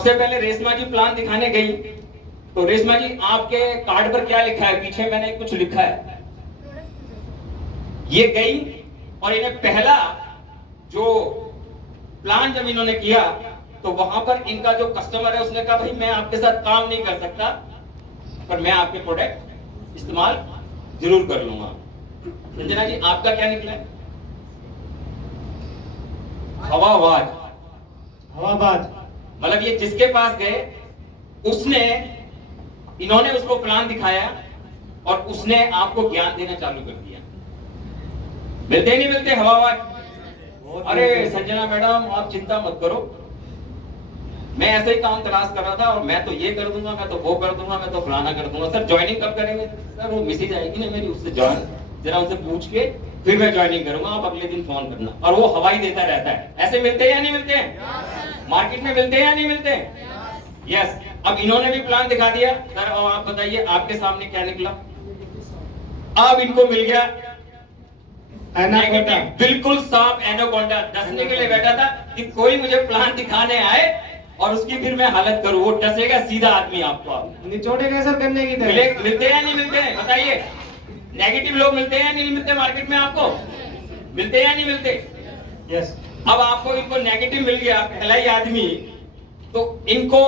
सबसे पहले रेशमा जी प्लान दिखाने गई, तो रेशमा जी आपके कार्ड पर क्या लिखा है? पीछे मैंने कुछ लिखा है। ये गई और इन्हें पहला जो प्लान जब इन्होंने किया तो वहां पर इनका जो कस्टमर है उसने कहा भाई मैं आपके साथ काम नहीं कर सकता, पर मैं आपके प्रोडक्ट इस्तेमाल जरूर कर लूंगा। संजना जी आपका क्या निकला? हवाबाज। हवाबाज मतलब ये जिसके पास गए उसने, इन्होंने उसको प्लान दिखाया और उसने आपको ज्ञान देना चालू कर दिया। मिलते ही नहीं मिलते हवाबाज? अरे संजना मैडम आप चिंता मत करो, मैं ऐसे ही काम तलाश कर रहा था और मैं तो ये कर दूंगा, मैं तो वो कर दूंगा, मैं तो फलाना कर दूंगा। सर ज्वाइनिंग कब करेंगे? सर वो मिसेज आएगी ना मेरी, उससे ज्वाइन जरा उनसे पूछ के फिर मैं ज्वाइनिंग करूंगा, आप अगले दिन फोन करना। और वो हवाई देता रहता है। ऐसे मिलते हैं या नहीं मिलते हैं? मार्केट में मिलते हैं या नहीं मिलते हैं? यस। अब इन्होंने भी प्लान दिखा दिया। सर अब आप बताइए आपके सामने क्या निकला? अब इनको मिल गया एनाकोंडा। बिल्कुल साफ एनाकोंडा। डसने के लिए बैठा था कि कोई मुझे प्लान दिखाने आए और उसकी फिर मैं हालत करूं। वो डसेगा सीधा आदमी आपको, आप निचोड़ेगा सर करने की तरह। मिलते हैं या नहीं मिलते हैं? बताइए। नेगेटिव लोग मिलते हैं या नहीं मिलते मार्केट में आपको? मिलते हैं या नहीं मिलते? यस। अब आपको इनको नेगेटिव मिल गया पहला ही आदमी, तो इनको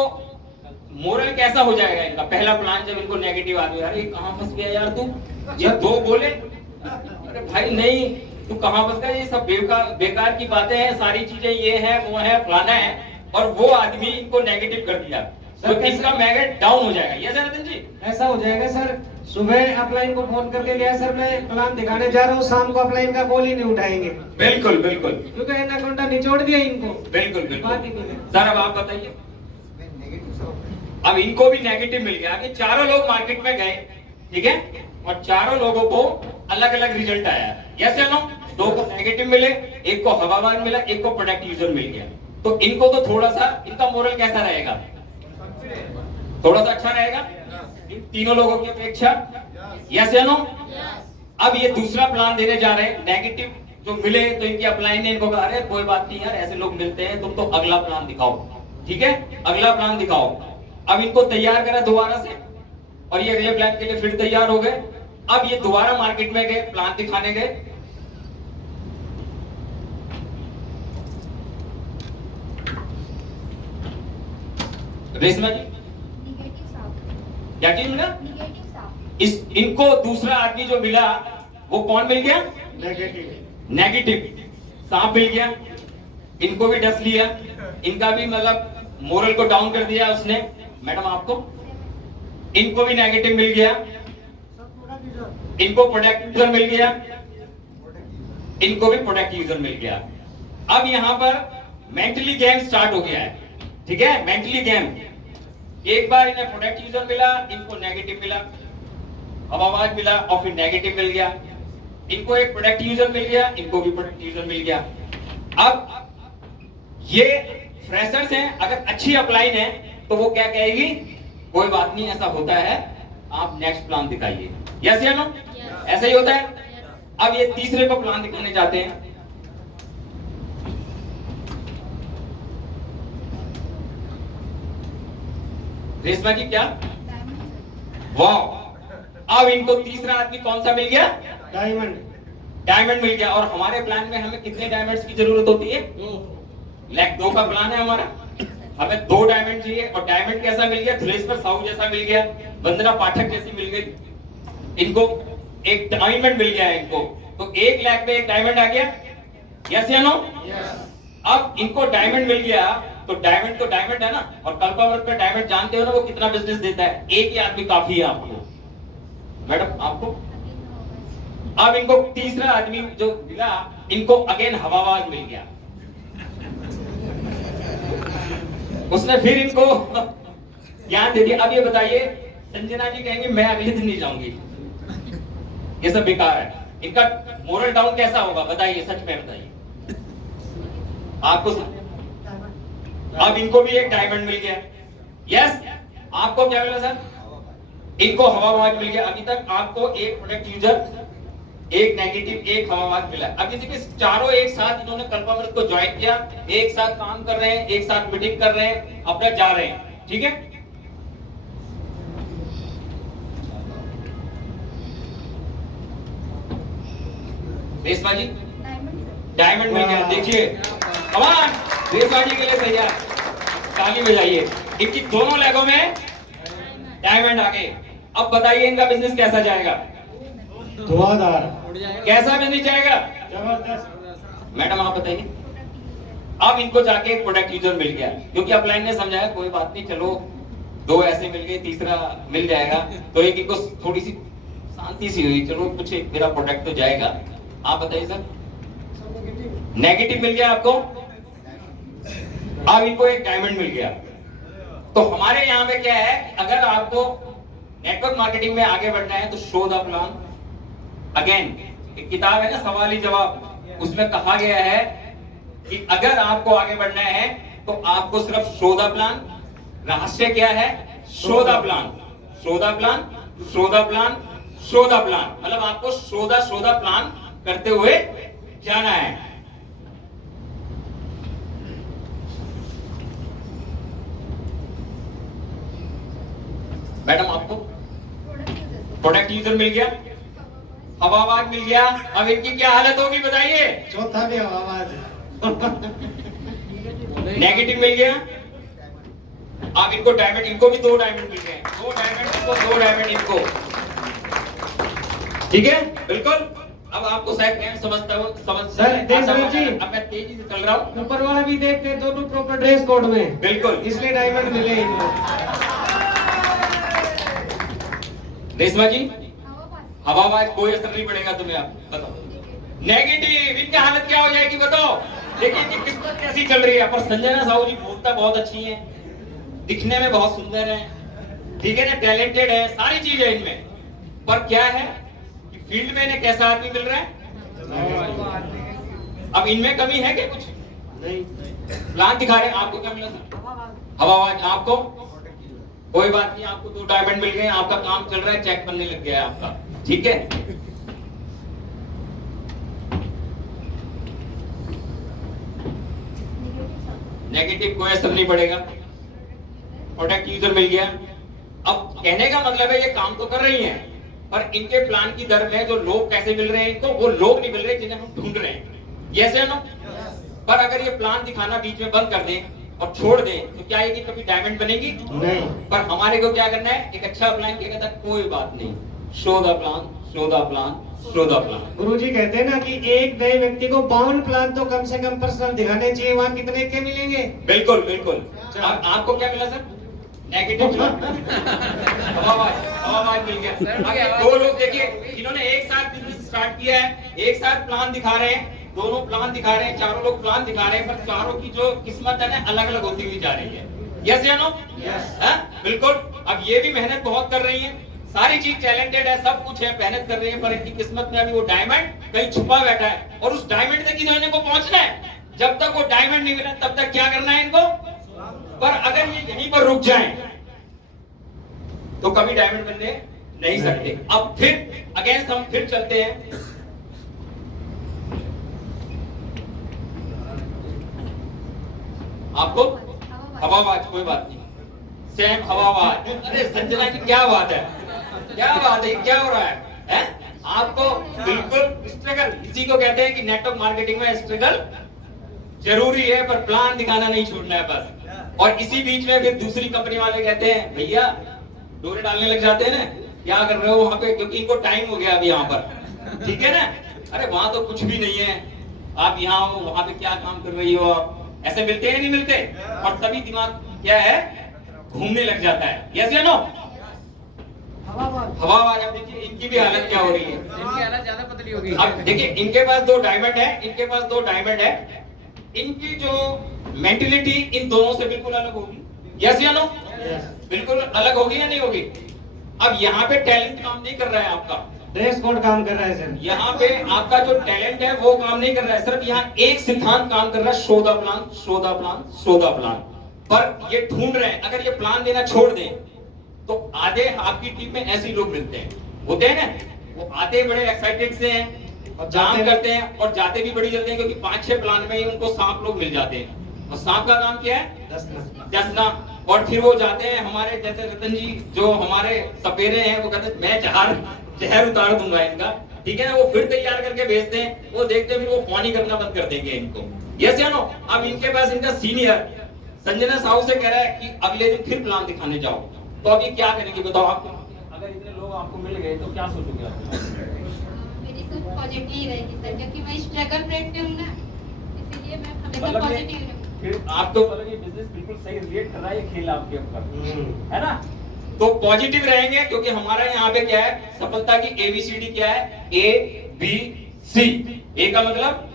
मोरल कैसा हो जाएगा इनका? पहला प्लान जब इनको नेगेटिव आदमी, अरे कहां फंस गया यार तू, ये दो बोले, अरे भाई नहीं तू कहां फंस गया, ये सब बेकार की बातें हैं, सारी चीजें ये है वो है फलाना है, और वो आदमी इनको नेगेटिव कर दिया तो इसका मैग्नेट डाउन हो जाएगा। ये रतन जी ऐसा हो जाएगा सर। सुबह अपलाइन को फोन करके गया सर मैं प्लान दिखाने जा रहा हूँ, शाम को अपलाइन का कॉल ही नहीं उठाएंगे। बिल्कुल बिल्कुल, क्योंकि एनाकोंडा निचोड़ दिया इनको। बिल्कुल बिल्कुल। बात ही नहीं है। सर अब आप बताइए। अब इनको भी नेगेटिव मिल गया कि चारों लोग मार्केट में गए, ठीक है, और चारों लोगों को अलग अलग रिजल्ट आया। यस या नो? दो को नेगेटिव मिले, एक को हवाबाज मिला, एक को प्रोडक्ट यूजर मिल गया। तो इनको तो थोड़ा सा इनका मोरल कैसा रहेगा? थोड़ा सा अच्छा रहेगा इन तीनों लोगों की अपेक्षा। यस या नो? अब ये दूसरा प्लान देने जा रहे हैं। नेगेटिव जो मिले तो इनकी अपलाइन ने इनको कहा अरे कोई बात नहीं यार, ऐसे लोग मिलते हैं, तुम तो अगला प्लान दिखाओ। ठीक है, अगला प्लान दिखाओ। अब इनको तैयार करा दोबारा से और ये अगले प्लान के लिए फिर तैयार हो गए। अब ये दोबारा मार्केट में गए, प्लान दिखाने गए। रेशमा जी क्या चीज मिला? इनको दूसरा आदमी जो मिला वो कौन मिल गया? नेगेटिव सांप मिल गया। इनको भी डस लिया, इनका भी मतलब मोरल को डाउन कर दिया उसने। मैडम आपको इनको भी नेगेटिव मिल गया, इनको प्रोडक्ट यूजर मिल गया, इनको भी प्रोडक्ट यूजर मिल गया। अब यहां पर मेंटली गेम स्टार्ट हो गया है। ठीक है, मेंटली गेम। एक बार इन्हें प्रोडक्ट यूजर मिला, इनको नेगेटिव मिला, हवाबाज मिला और फिर नेगेटिव मिल गया। इनको एक प्रोडक्ट यूजर मिल गया, इनको भी प्रोडक्ट यूजर मिल गया। अब ये फ्रेशर्स हैं, अगर अच्छी अपलाइन है तो वो क्या कहेगी? कोई बात नहीं, ऐसा होता है, आप नेक्स्ट प्लान दिखाइए। यस या नो? ऐसा ही होता है। अब ये तीसरे को प्लान दिखाने जाते हैं। रेशमा जी क्या? वाह! अब इनको तीसरा आदमी कौन सा मिल गया? डायमंड। डायमंड मिल गया। और हमारे प्लान में हमें कितने डायमंड्स की जरूरत होती है? 2 का प्लान है हमारा, हमें 2 डायमंड चाहिए। और डायमंड कैसा मिल गया? थ्रेसर साहू जैसा मिल गया, वंदना पाठक जैसी मिल गई। इनको एक डायमंड मिल गया है इनको, तो 1 लाख में एक डायमंड आ गया। यस या नो? अब इनको डायमंड मिल गया तो डायमंड तो डायमंड है ना, और कल्पावर्त पे डायमंड जानते हो ना वो कितना बिजनेस देता है? एक ही आदमी काफी है आपको। मैडम आपको अब इनको तीसरा आदमी जो मिला, इनको अगेन हवाबाज मिल गया। उसने फिर इनको ज्ञान दे दिया। अब ये बताइए, संजना जी कहेंगे मैं अगले दिन नहीं जाऊंगी, ये सब बेकार है। इनका मोरल डाउन कैसा होगा? बताइए, सच में बताइए आपको। अब इनको भी एक डायमंड मिल गया। यस, आपको क्या मिला सर? इनको हवाबाज मिल गया। अभी तक आपको एक प्रोडक्ट यूजर, एक नेगेटिव, एक हवाबाज मिला। अब ये देखिए चारों एक साथ इन्होंने कल्पामृत को ज्वाइन किया, एक साथ काम कर रहे हैं, एक साथ मीटिंग कर रहे हैं, अपना जा रहे हैं, ठीक है। रेशमाजी डायमंड मिल गया, देखिए कमान रेशमाजी के लिए तैयार, ताली बजाइए। इनकी दोनों लेगों में डायमंड आ गए। अब बताइए इनका बिजनेस कैसा जाएगा? धुआंधार। कैसा बिजनेस जाएगा? जबरदस्त। मैडम आप बताइए। अब इनको जाके एक प्रोडक्ट यूजर मिल गया, क्योंकि अपलाइन ने समझाया कोई बात नहीं, चलो दो ऐसे मिल गए, तीसरा मिल जाएगा, तो एक इनको थोड़ी सी शांति सी हुई, चलो कुछ मेरा प्रोडक्ट तो जाएगा। आप बताइए सर। नेगेटिव मिल गया आपको, अब इनको एक डायमंड मिल गया। तो हमारे यहाँ पे क्या है, अगर आपको नेटवर्क मार्केटिंग में आगे बढ़ना है तो शो द प्लान। अगेन एक किताब है ना सवाल जवाब, उसमें कहा गया है कि अगर आपको आगे बढ़ना है तो आपको सिर्फ शो द प्लान। रहस्य क्या है? Show the plan, show the plan, show the plan, show the plan. मतलब आपको शो द प्लान करते हुए जाना है। मैडम आपको प्रोडक्ट यूजर मिल गया, हवाबाज मिल गया, अब इनकी क्या हालत होगी बताइए? चौथा भी हवाबाज। नेगेटिव मिल गया, अब इनको डायमंड, इनको भी 2 डायमंड मिल गए, 2 डायमंड इनको, 2 डायमंड इनको, ठीक है बिल्कुल। अब आपको शायद मैं समझता हूँ, सर, देख रहे जी। अब मैं तेजी से चल रहा हूँ। ऊपर वाला भी देखते, दोनों प्रॉपर ड्रेस कोड में, बिल्कुल, इसलिए डायमंड मिले इनको। रेशमा जी हवाबाज कोई असर नहीं पड़ेगा तुम्हें, आप बताओ। नेगेटिव, इनकी हालत क्या हो जाएगी बताओ? देखिए इनकी किस्मत कैसी चल रही है। पर संजना साहू जी बोलता बहुत अच्छी है, दिखने में बहुत सुंदर है, ठीक है ना, टैलेंटेड है, सारी चीज है इनमें, पर क्या है कि फील्ड में इन्हें कैसा आदमी मिल रहा है? अब इनमें कमी है क्या कुछ? नहीं। प्लान दिखा रहे हैं, आपको क्या मिला सर? हवाबाज। आपको कोई बात नहीं, आपको 2 डायमंड मिल गए, आपका काम चल रहा है, चेक बनने लग गया है आपका, ठीक है। नेगेटिव कोई असर नहीं पड़ेगा, प्रोडक्ट यूजर मिल गया। अब कहने का मतलब है ये काम तो कर रही हैं, पर इनके प्लान की दर में जो लोग कैसे मिल रहे हैं इनको, वो लोग नहीं मिल रहे जिन्हें हम ढूंढ रहे हैं, यस या नो? पर अगर ये प्लान दिखाना बीच में बंद कर दें और छोड़ दें तो क्या ये कि कभी डायमंड बनेगी? नहीं। पर हमारे को क्या करना है, एक अच्छा प्लान क्या कहता है, कोई बात नहीं, show the plan, show the plan, show the plan. Guruji कहते हैं ना कि एक नए व्यक्ति को 52 प्लान तो कम से कम पर्सनल दिखाने चाहिए, वहाँ कितने के मिलेंगे? बिल्कुल बिल्कुल। आपको क्या मिला सर? नेगेटिव प्लान, हवाबाज मिल गया। अब 2 लोग देखिए जिन्होंने एक साथ बिजनेस स्टार्ट किया है, एक साथ प्लान दिखा रहे हैं, दोनों प्लान दिखा रहे हैं, चारों लोग प्लान दिखा रहे हैं, पर चारों की जो किस्मत है ना अलग अलग होती हुई जा रही है, यस या नो? बिल्कुल। अब ये भी मेहनत बहुत कर रही है, सारी चीज टैलेंटेड है, सब कुछ है, मेहनत कर रही है, पर इनकी किस्मत में अभी वो डायमंड कहीं छुपा बैठा है, और उस डायमंड तक इन्होंने को पहुंचना है। जब तक वो डायमंड नहीं मिला तब तक क्या करना है इनको? पर अगर ये यहीं पर रुक जाएं तो कभी डायमंड बनने नहीं सकते। अब फिर अगेंस्ट हम फिर चलते हैं। आपको हवाबाज, कोई बात नहीं, सेम हवाबाज। अरे संजना जी क्या बात है, क्या बात है, क्या हो रहा है? आपको बिल्कुल स्ट्रगल, इसी को कहते हैं कि नेटवर्क मार्केटिंग में स्ट्रगल जरूरी है, पर प्लान दिखाना नहीं छोड़ना है बस। और इसी बीच में फिर दूसरी कंपनी वाले कहते हैं भैया डोरे डालने लग जाते हैं ना, क्या कर रहे हो वहां पे, क्योंकि इनको टाइम हो गया अभी यहाँ पर, ठीक है ना। अरे वहां तो कुछ भी नहीं है, आप यहाँ हो, वहां पे क्या काम कर रही हो आप? ऐसे मिलते हैं नहीं मिलते? और तभी दिमाग क्या है, घूमने लग जाता है, यस या नो? हवाबाज। अब देखिए इनकी भी हालत क्या हो रही है, इनकी हालत ज्यादा पतली होगी। अब देखिए इनके पास 2 डायमंड है, इनके पास 2 डायमंड है, इनकी जो मेंटेलिटी इन दोनों से बिल्कुल अलग होगी, यस या नो? बिल्कुल अलग होगी या नहीं होगी? अब यहाँ पे टैलेंट काम नहीं कर रहा है आपका, ड्रेस कोड काम कर रहा है सर। यहाँ पे आपका जो टैलेंट है वो काम नहीं कर रहा है, सिर्फ यहाँ एक सिद्धांत काम कर रहा है, show the plan, show the plan, show the plan. पर ये ढूंढ रहे हैं, अगर ये प्लान देना छोड़ दें तो आधे आपकी टीम में ऐसे लोग मिलते हैं, होते हैं ना, वो आते बड़े एक्साइटेड से हैं, और काम जाते करते हैं और जाते भी बड़ी जल्दी हैं, क्योंकि 5-6 प्लान में ही उनको सांप लोग मिल जाते हैं। और सांप का काम क्या है? डसना। और फिर वो जाते हैं, हमारे जैसे रतन जी जो हमारे सपेरे हैं, वो कहते हैं मैं जहर उतार दूंगा इनका, ठीक है ना। वो फिर तैयार करके भेजते हैं, वो देखते हैं फिर वो पानी करना बंद कर देंगे इनको। यस या नो? अब इनके पास इनका सीनियर संजना साहू से कह रहा है कि अगले दिन फिर प्लान दिखाने जाओ, तो अब ये क्या करेंगे बताओ आप? अगर इतने लोग आपको मिल गए तो क्या सोचोगे आप? मेरी सोच पॉजिटिव ही रहेगी सर, क्योंकि मैं स्ट्रगल रेट पे हूँ ना, इसीलिए मैं हमेशा पॉजिटिव रहूँ। फिर आप तो मतलब ये बिजनेस बिल्कुल सही रिलेट कर रहा है, ये खेल आपके ऊपर है ना। तो पॉजिटिव रहेंगे, क्योंकि हमारा यहाँ पे क्या है, सफलता की ABCD क्या है? ABC। ए का मतलब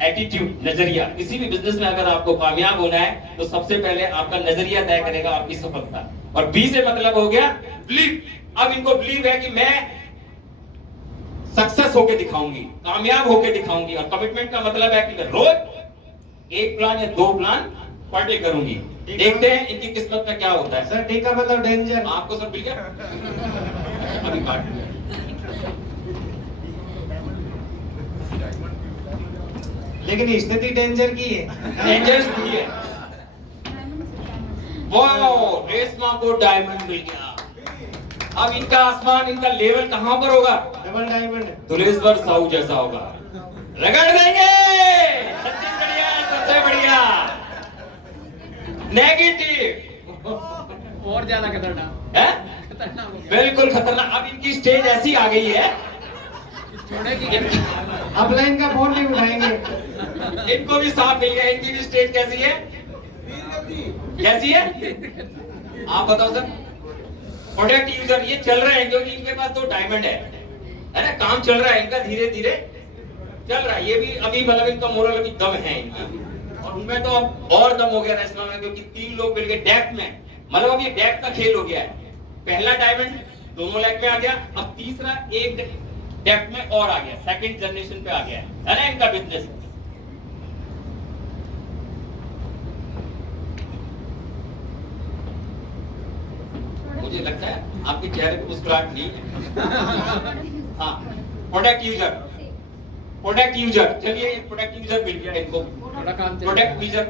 एटीट्यूड, नजरिया। किसी भी बिजनेस में अगर आपको कामयाब होना है तो सबसे पहले आपका नजरिया तय करेगा आपकी सफलता। और बी से मतलब हो गया बिलीव। अब इनको बिलीव है कि मैं सक्सेस होके दिखाऊंगी, कामयाब होके दिखाऊंगी। और कमिटमेंट का मतलब है कि मैं रोज 1 प्लान या 2 प्लान पर डे करूंगी। देखते हैं इनकी किस्मत में क्या होता है। सर डी का मतलब डेंजर। आपको सब मिल गया? अभी काट दिया। लेकिन स्थिति डेंजर की है। डेंजरस भी है। वाओ, रेशमा को डायमंड मिल गया। अब इनका आसमान, इनका लेवल कहां पर होगा? Double diamond. धुलेश्वर साहू जैसा होगा। रगड़ देंगे। सबसे बढ़िया, सबसे बढ़िया। नेगेटिव और ज्यादा खतरनाक है, खतरनाक हो गया। बिल्कुल खतरनाक। अब इनकी स्टेज ऐसी आ गई है, छोड़ेगी अपलाइन का फोन नहीं उठाएंगे। इनको भी साफ मिल गया। इनकी भी स्टेज कैसी है? कैसी है आप बताओ सर? प्रोडक्ट यूजर ये चल रहे हैं, क्योंकि इनके पास 2 डायमंड है ना। काम चल रहा है इनका, धीरे धीरे चल रहा है। ये भी अभी मतलब इनका मोरल अभी दम है इनका, और उनमें तो अब और दम हो गया रेस्मा में, क्योंकि 3 लोग मिल गए डेक में। मतलब अब ये डेक का खेल हो गया है। पहला डायमंड दोनों लेग में आ गया, अब तीसरा एक डेक में और आ गया, सेकंड जनरेशन पे आ गया है ना इनका बिजनेस। मुझे लगता है आपके चेहरे पे मुस्कुराहट नहीं है। हाँ, प्रोडक्ट यूजर, प्रोडक्ट यूजर। चलिए प्रोडक्ट यूजर मिल गया इनको। थोड़ा काम प्रोडक्ट यूजर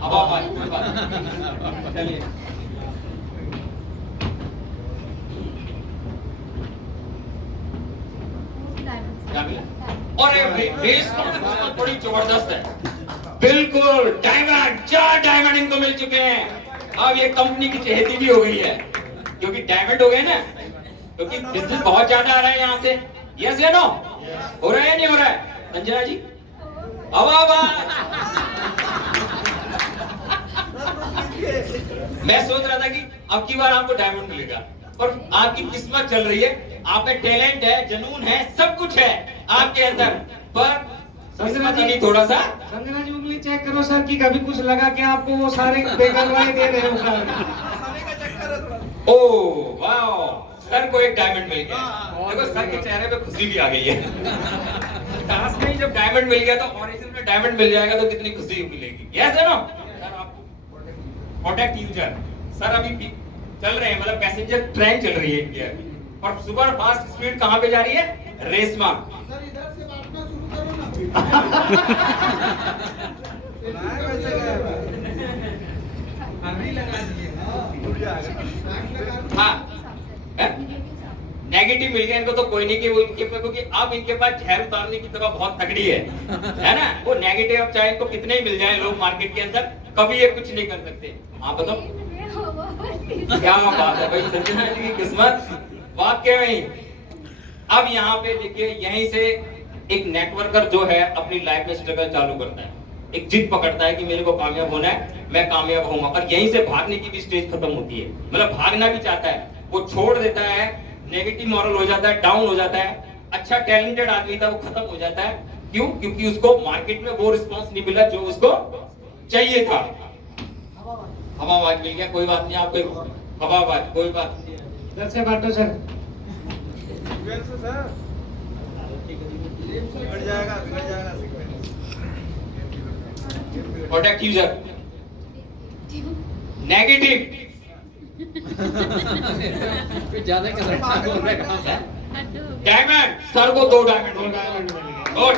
हवा पाई, कोई बात नहीं। चलिए क्या मिला? और रेस बड़ी जबरदस्त है। बिल्कुल डायमंड, 4 डायमंड इनको मिल चुके हैं। अब ये कंपनी की चहेती भी हो गई है, क्योंकि डायमंड हो गए ना, क्योंकि बिजनेस बहुत ज्यादा आ रहा है यहाँ से। यस या नो? हो रहा है या नहीं हो रहा है संजना जी? मैं सोच रहा था कि अब की बार आपको डायमंड मिलेगा, पर आपकी किस्मत चल रही है। आप में टैलेंट है, जुनून है, सब कुछ है आपके अंदर, पर किस्मत अभी थोड़ा सा। संजना जी उंगली चेक करो सर की, कभी कुछ लगा कि आपको वो सारे बेगलवाई दे रहे हो। ओ वाओ, सर को एक डायमंड मिल गया। देखो सर के चेहरे पे खुशी भी आ गई है। टास्क में जब डायमंड मिल गया तो ऑरिजिनल में डायमंड मिल जाएगा तो कितनी खुशी मिलेगी। यस है ना सर? आपको प्रोडक्ट यूजर सर अभी भी चल रहे हैं, मतलब पैसेंजर ट्रेन चल रही है इंडिया की, और सुपर फास्ट स्पीड कहां पे जा रही है? रेशमा। सर इधर से बांटना शुरू करो ना। हाँ, नेगेटिव मिल गया इनको तो कोई नहीं, कि वो इनके पे, क्योंकि अब इनके पास जहर उतारने की दवा बहुत तगड़ी है ना। वो नेगेटिव अब चाहे इनको कितने ही मिल जाए लोग मार्केट के अंदर, कभी ये कुछ नहीं कर सकते। आप बताओ क्या बात है भाई, संजना जी की किस्मत वाकई में। अब यहाँ पे देखिए, यहीं से एक नेटवर्कर जो है अपनी लाइफ में स्ट्रगल चालू करता है, एक जिद पकड़ता है कि मेरे को कामयाब होना है, मैं कामयाब होऊंगा, और यहीं से भागने की भी स्टेज खत्म होती है। मतलब भागना भी चाहता है, वो छोड़ देता है, नेगेटिव मॉरल हो जाता है, डाउन हो जाता है। अच्छा टैलेंटेड आदमी था वो खत्म हो जाता है। क्यों? क्योंकि उसको मार्केट में वो रिस्पॉन्स नहीं मिला जो उसको चाहिए था। हवाबाज मिल गया, कोई बात नहीं। आपको हवाबाज कोई बात नहीं। इधर से बांटो सर। बिगड़ जाएगा, बिगड़ जाएगा। Product user negative. कुछ ज्यादा खतरनाक बोल रहे हैं। डायमंड, सर को 2 डायमंड दो मिल गए। डायमंड मिल गए। गुड।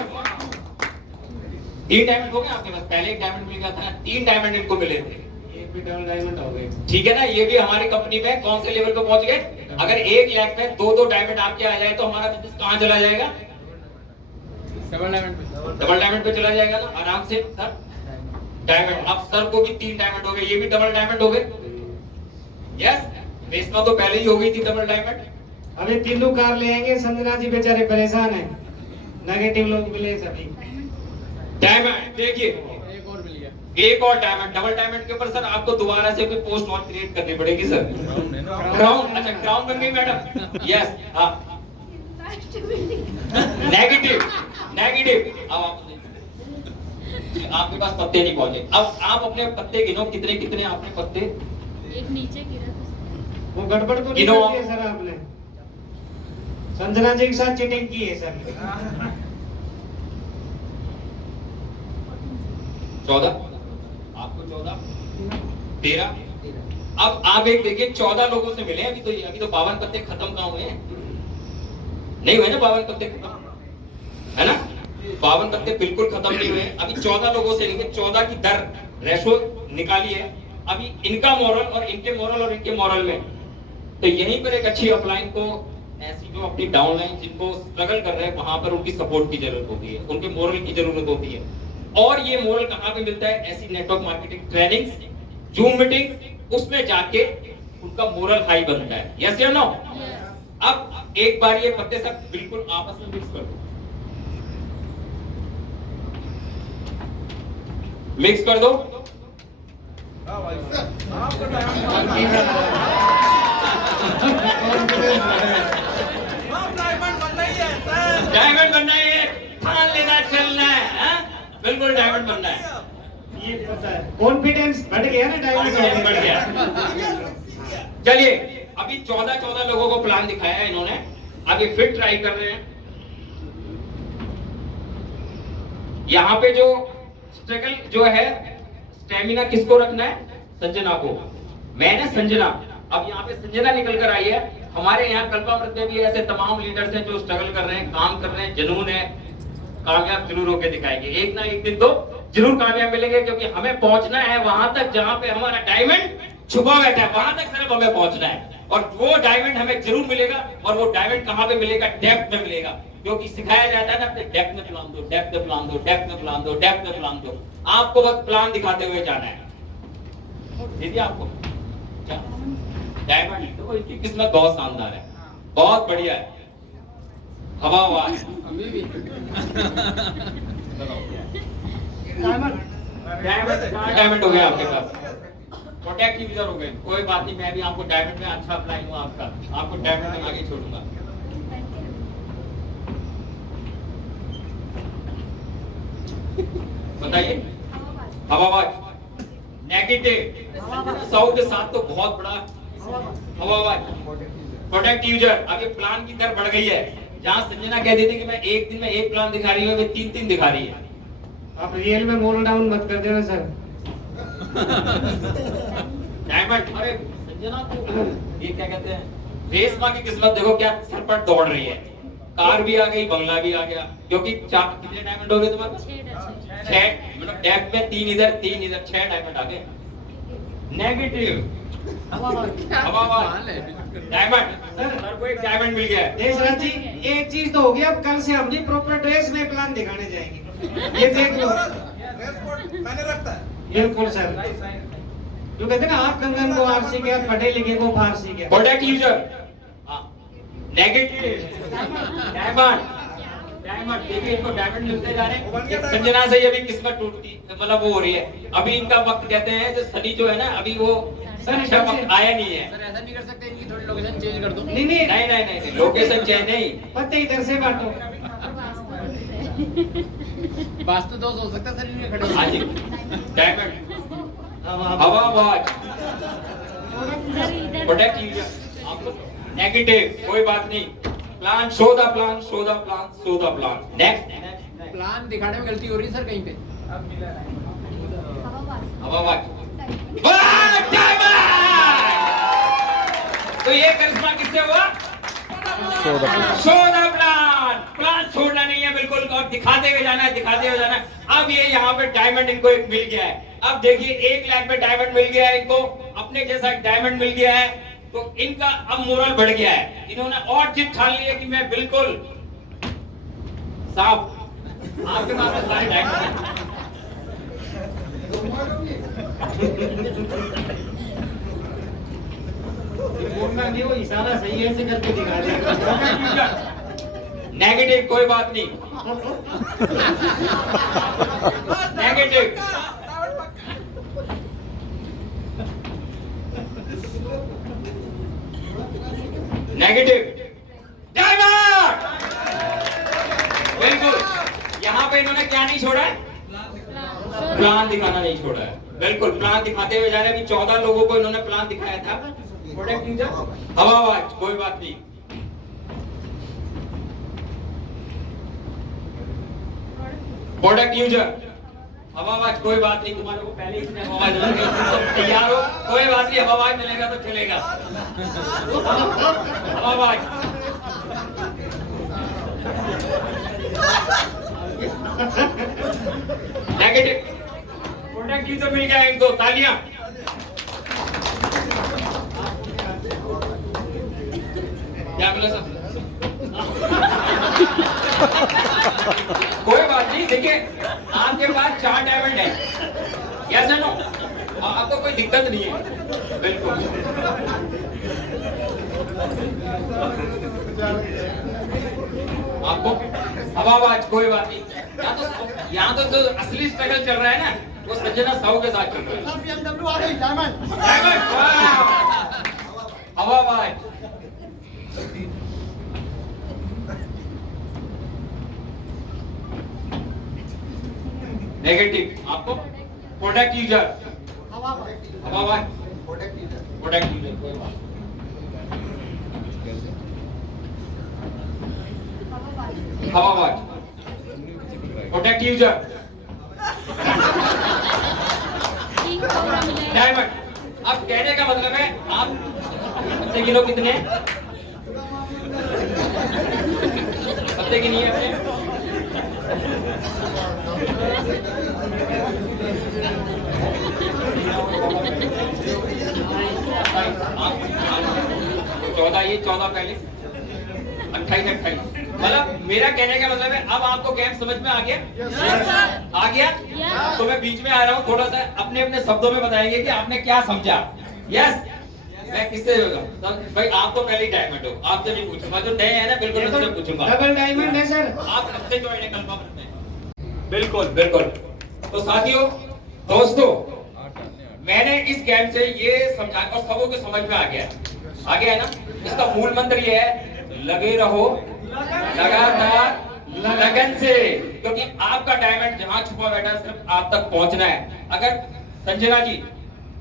3 डायमंड हो गए आपके पास, पहले 1 डायमंड मिल गया था, 3 डायमंड इनको मिले थे। एक भी डबल डायमंड हो गए। ठीक है ना, ये भी हमारी कंपनी में कौन से लेवल पे पहुंच गए? अगर 1 लाख में 2 डायमंड आपके आ जाए तो हमारा बिजनेस कहां चला जाएगा? डबल डायमंड पे। डबल डायमंड पे चला जाएगा ना आराम से सर। डायमंड, अब सर को भी 3 डायमंड हो गए, ये भी डबल डायमंड हो गए। यस, रेशमा तो पहले ही हो गई थी डबल डायमंड। अभी तीनों कार ले आएंगे, संजना जी बेचारे परेशान हैं, नेगेटिव लोग मिले सभी। डायमंड देखिए, एक और मिल गया। एक और डायमंड, डबल डायमंड के ऊपर सर आपको दोबारा से कोई पोस्ट और क्रिएट करनी पड़ेगी सर। क्राउन, अच्छा क्राउन बन गई मैडम। यस, हाँ नेगेटिव, नेगेटिव। अब आपके पास पत्ते नहीं पहुंचे, अब आप अपने पत्ते गिनो, कितने कितने आपने पत्ते? एक नीचे गिरा वो गड़बड़ तो नहीं गिनो की है सर आपने? संजना जी के साथ चीटिंग की है सर। 14, आपको 14, 13। अब आप एक देखिए, 14 लोगों से मिले अभी तो 52 पत्ते खत्म कहाँ हुए हैं? नहीं हुए ना 52 पत्ते खत्म, है ना? 52 पत्ते बिल्कुल खत्म नहीं हुए। अभी 14 लोगों से लेके 14 की दर रेशो निकाली है। अभी इनका मॉरल और इनके मॉरल और इनके मॉरल में, तो यहीं पर एक अच्छी अपलाइन को, ऐसी जो अपनी डाउनलाइन जिनको स्ट्रगल कर रहे हैं वहां पर उनकी सपोर्ट की जरूरत होती है, उनके मोरल की जरूरत होती है। और ये मोरल कहाँ पे मिलता है? ऐसी network marketing trainings, zoom meeting, उसमें जाके उनका मोरल हाई बनता है। यस या नो? अब एक बार ये पत्ते सब बिल्कुल आपस में मिक्स कर दो, मिक्स कर दो। डायमंड बनना है, ठान लेना, चलना है, हाँ? बिल्कुल डायमंड बनना है। ये पता है, कॉन्फिडेंस बढ़ गया ना डायमंड बढ़ गया। चलिए, अभी 14 लोगों को प्लान दिखाया है इन्होंने, अभी फिर ट्राई कर रहे हैं। यहाँ पे जो स्ट्रगल जो है, स्टेमिना किसको रखना है? संजना को। मैंने संजना, अब यहाँ पे संजना निकल कर आई है। हमारे यहाँ कल्पामृत में भी ऐसे तमाम लीडर्स हैं जो स्ट्रगल कर रहे हैं, काम कर रहे हैं, जुनून है, कामयाब जरूर होके दिखाएंगे। एक ना एक दिन तो जरूर कामयाब मिलेंगे, क्योंकि हमें पहुंचना है वहां तक जहां पे हमारा डायमंड छुपा बैठा है, वहां तक सिर्फ हमें पहुंचना है। और वो डायमंड हमें जरूर मिलेगा। और वो डायमंड कहां पे मिलेगा? डेप्थ में मिलेगा। क्योंकि सिखाया जाता है ना, अपने डेप्थ में प्लान दो, डेप्थ में प्लान दो, डेप्थ में प्लान दो, डेप्थ में प्लान दो। आपको बस प्लान दिखाते हुए जाना है। दीदी आपको डायमंड, तो इनकी किस्मत बहुत शानदार है, बहुत बढ़िया है। हवा हवा अभी भी डायमंड हो गया आपके पास, प्रोटेक्ट यूजर हो गए। कोई बात नहीं, मैं भी आपको डायमंड में अच्छा अप्लाई हुआ आपका, आपको डायमंड में आगे छोड़ूंगा। बताइए, हवाबाज नेगेटिव 100 के साथ तो बहुत बड़ा हवाबाज। प्रोडक्ट यूजर, अभी प्लान की दर बढ़ गई है। जहां संजना कहती थी कि मैं एक दिन में एक प्लान दिखा रही हूँ, वे 3 दिखा रही है। आप रियल में मोरल डाउन मत कर देना सर। डायमंड, अरे संजना तो ये क्या कहते हैं, रेशमा की किस्मत देखो क्या सर पर दौड़ रही है। कार भी आ गई, बंगला भी आ गया, क्योंकि कितने डायमंड हो गए तुम्हारे पास? 6, मतलब डेक में 3 इधर 3 इधर, 6 डायमंड आ गए। नेगेटिव डायमंड, सर को एक डायमंड मिल गया है। देशराज जी, एक चीज तो हो गया, अब कल से हम भी प्रॉपर ड्रेस में प्लान दिखाने जाएंगे। ये देख लो, मैंने रखता है। बिल्कुल सर। जो कहते हैं ना, आप कंगन को आरसी के, पढ़े लिखे को फारसी के। Product user, negative diamond, diamond देखिए, इनको डायमंड मिलते जा रहे हैं। संजना से अभी किस्मत टूटती, मतलब वो हो रही है। अभी इनका वक्त कहते हैं, जो शनि जो है ना, अभी वो अच्छा वक्त आया नहीं है। सर ऐसा नहीं कर सकते, इनकी थोड़ी लोकेशन चेंज कर दो। नहीं नहीं, नहीं नहीं नहीं, लोकेशन चेंज नहीं, पत्ते इधर से बांटो। वास्तु दोष हो सकता है सर इनके खड़े हाँ जी। डायमंड, हवाबाज, प्रोडक्ट यूजर, आप लोग नेगेटिव, कोई बात नहीं। Plan, show the plan, show the plan, show the plan. Next, plan दिखाने में गलती हो रही है सर कहीं पे। हवाबाज, वाह डायमंड। तो ये करिश्मा किससे हुआ? शो द प्लान छोड़ना नहीं है बिल्कुल, और दिखाते हुए जाना है। अब ये यहाँ पे डायमंड इनको एक मिल गया है। अब देखिए 1 लाख पे डायमंड मिल गया है इनको, अपने जैसा एक डायमंड मिल गया है, तो इनका अब मोरल बढ़ गया है। इन्होंने और जिद ठान ली है कि मैं बिल्कुल साफ आपके पास में सारे डायमंड हैं। बोलना नहीं, वो इशारा सही है ऐसे करके दिखा देगा। नेगेटिव कोई बात नहीं, नेगेटिव डायमंड बिल्कुल। यहाँ पे इन्होंने क्या नहीं छोड़ा है, प्लान दिखाना नहीं छोड़ा है। बिल्कुल प्लान दिखाते हुए जा रहे हैं। अभी 14 लोगों को इन्होंने प्लान दिखाया था। प्रोडक्ट यूजर हवाबाज कोई बात नहीं, प्रोडक्ट यूजर हवाबाज कोई बात नहीं, तुम्हारे को पहले इसने हवाबाज लग गई, तैयार हो, कोई बात नहीं, हवाबाज मिलेगा तो चलेगा। हवाबाज नेगेटिव प्रोडक्ट यूजर मिल गया इनको, तालियां। क्या मिला सर? कोई बात नहीं, देखिए आपके पास 4 डायमंड है, यस है नो, आपको कोई दिक्कत नहीं है बिल्कुल। आपको हवाबाज कोई बात नहीं। यहाँ तो जो असली स्ट्रगल चल रहा है ना, वो संजना साहू के साथ चल रहा है। BMW आ गई, डायमंड। हवाबाज नेगेटिव, आपको प्रोडक्ट यूजर हवाबाज प्रोडक्ट यूजर कोई बात। हवाबाज प्रोडक्ट यूजर डायमंड। अब कहने का मतलब है आप पत्ते किलो कितने पत्ते की नहीं है अपने? 14 ये 14 पहले 28 मतलब मेरा कहने का मतलब है अब आपको गेम समझ में आ गया? आ गया? तो मैं बीच में आ रहा हूँ, थोड़ा सा अपने अपने शब्दों में बताएंगे कि आपने क्या समझा। यस मैं किससे होगा भाई, आप तो पहले डायमंड हो, आपसे नहीं पूछूंगा, जो नए हैं ना बिल्कुल उनसे पूछूंगा। डबल डायमंड है सर, आप सबसे जो है कल्पना करते हैं। बिल्कुल बिल्कुल। तो साथियों दोस्तों, मैंने इस गेम से ये समझा और सबों को समझ में आ गया है ना। इसका मूल मंत्र ये है, लगे रहो लगातार लगन से, क्योंकि आपका डायमंड जहां छुपा बैठा है सिर्फ आप तक पहुंचना है। अगर संजना जी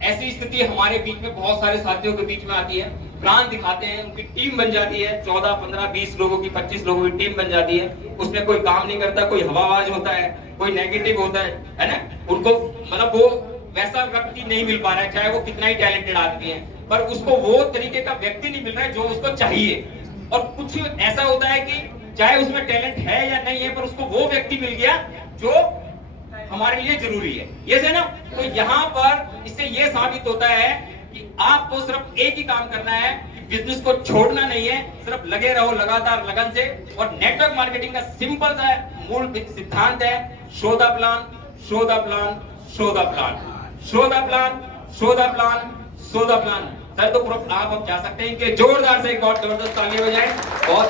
ऐसी स्थिति हमारे बीच में बहुत सारे साथियों के बीच में आती है, प्लान दिखाते हैं, उनकी टीम बन जाती है, 14, 15, 20 लोगों की, 25 लोगों की टीम बन जाती है, उसमें कोई काम नहीं करता, कोई हवाबाज होता है, कोई नेगेटिव होता है ना, उनको मतलब वो वैसा व्यक्ति नहीं मिल पा रहा है, चाहे वो कितना ही टैलेंटेड आदमी है, पर उसको वो तरीके का व्यक्ति नहीं मिल रहा है जो उसको चाहिए। और कुछ ऐसा होता है कि चाहे उसमें टैलेंट है या नहीं है, पर उसको वो व्यक्ति मिल गया जो हमारे लिए जरूरी है, ये है ना। तो यहाँ पर इससे ये साबित होता है कि आपको सिर्फ एक ही काम करना है, बिजनेस को छोड़ना नहीं है, सिर्फ लगे रहो लगातार लगन से। और नेटवर्क मार्केटिंग का सिंपल सा मूल सिद्धांत है, show the plan, show the plan, show the plan, show the plan, show the plan, show the plan. Sir तो आप अब जा सकते हैं कि जोरदार से एक बहुत जबरदस्त ताली बजाएं। बहुत